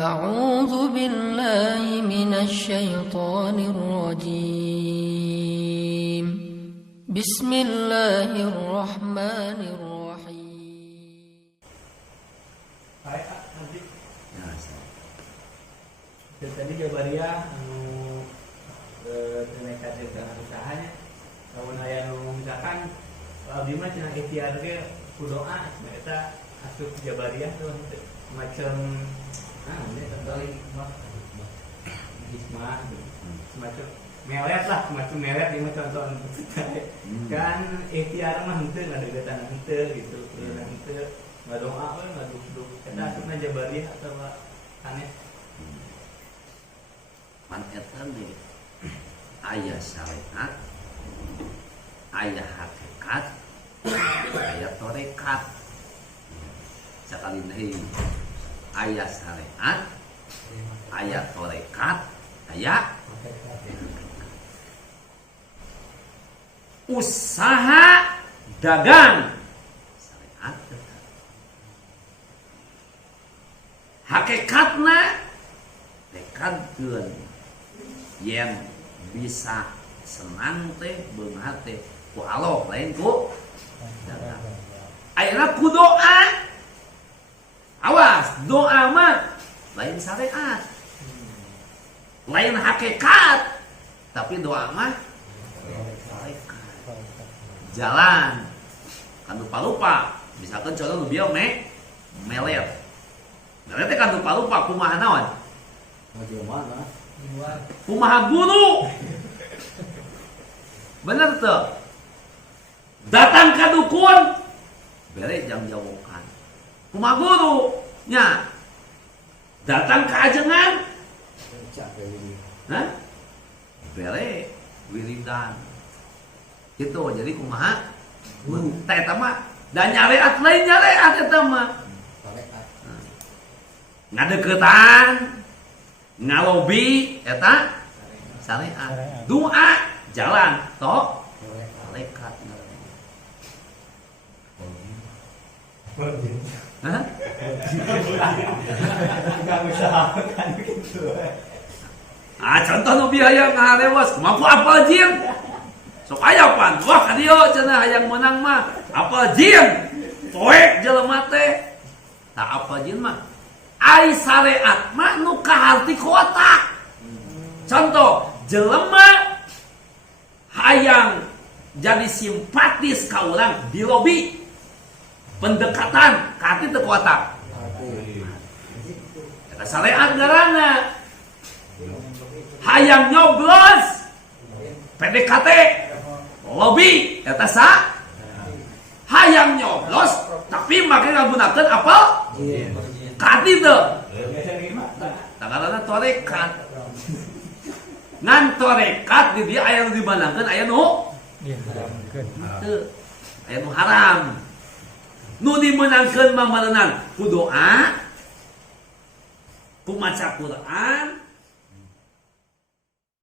أعوذ بالله من الشيطان الرجيم بسم الله الرحمن الرحيم. Baik Kak, nanti. Tadi jawabannya kenaikan dengan usahanya. Kalau aya misalkan abdi mah cenah ikhtiar ge kudoa eta asup jabariah tuh macam ini contoh hikmah semacam melet lah, semacam melet ini contoh kan ikhtiar mah henteu ngadegatan henteu gitu, henteu ngadoa we ngaduk-duk eta asupna jabariah atau aneh pan eta ge aya syariat, aya hakikat, aya tarekat. Sakali deui aya syariat, aya tarekat, aya usaha dagang syariat. Hakikatna tekadkeun yen bisa senang teh beunghar teh ku Allah lain ku dagang. Ayeuna ku doa. Awas, doa mah lain syariat. Lain hakikat. Tapi doa mah syariat. Jalan kan lupa-lupa. Misalkan contoh nu bieu melet. Melet teh kan lupa-lupa kumaha naon? Kumaha guru. Bener tuh. Datang ka dukun bere jam jawokan. Kumaha guru nya. Datang ka ajengan. Hah? Bere wiridan. Gitu jadi kumaha? Guru teh eta mah da nyareat lain nyareat eta mah. Ngadeuketan ngalobi eta syariat. Doa jalan tok tarekat. Hah? enggak bisa kan gitu. Contoh nu biaya ngarewas mampu apal jin. Sok aya pan. Wah ka dieu cenah hayang menang mah apal jin. Poek jelema teh. Tah apal jin mah ai syariat mah nu kaharti kota. Contoh, jelema hayang jadi simpatis ka urang di lobi. Pendekatan ka hati teu kuota. Eta syariat ngaranna. Hayang nyoblos PDKT lobi eta sa hayang nyoblos tapi make ngagunakeun apel ka hati teu. Tangarana tarekat. Ngan tarekat di dieu aya nu dimenangkeun aya nu teu. Aya nu haram. Nu dimenangkeun mah meunang ku doa, ku maca Quran,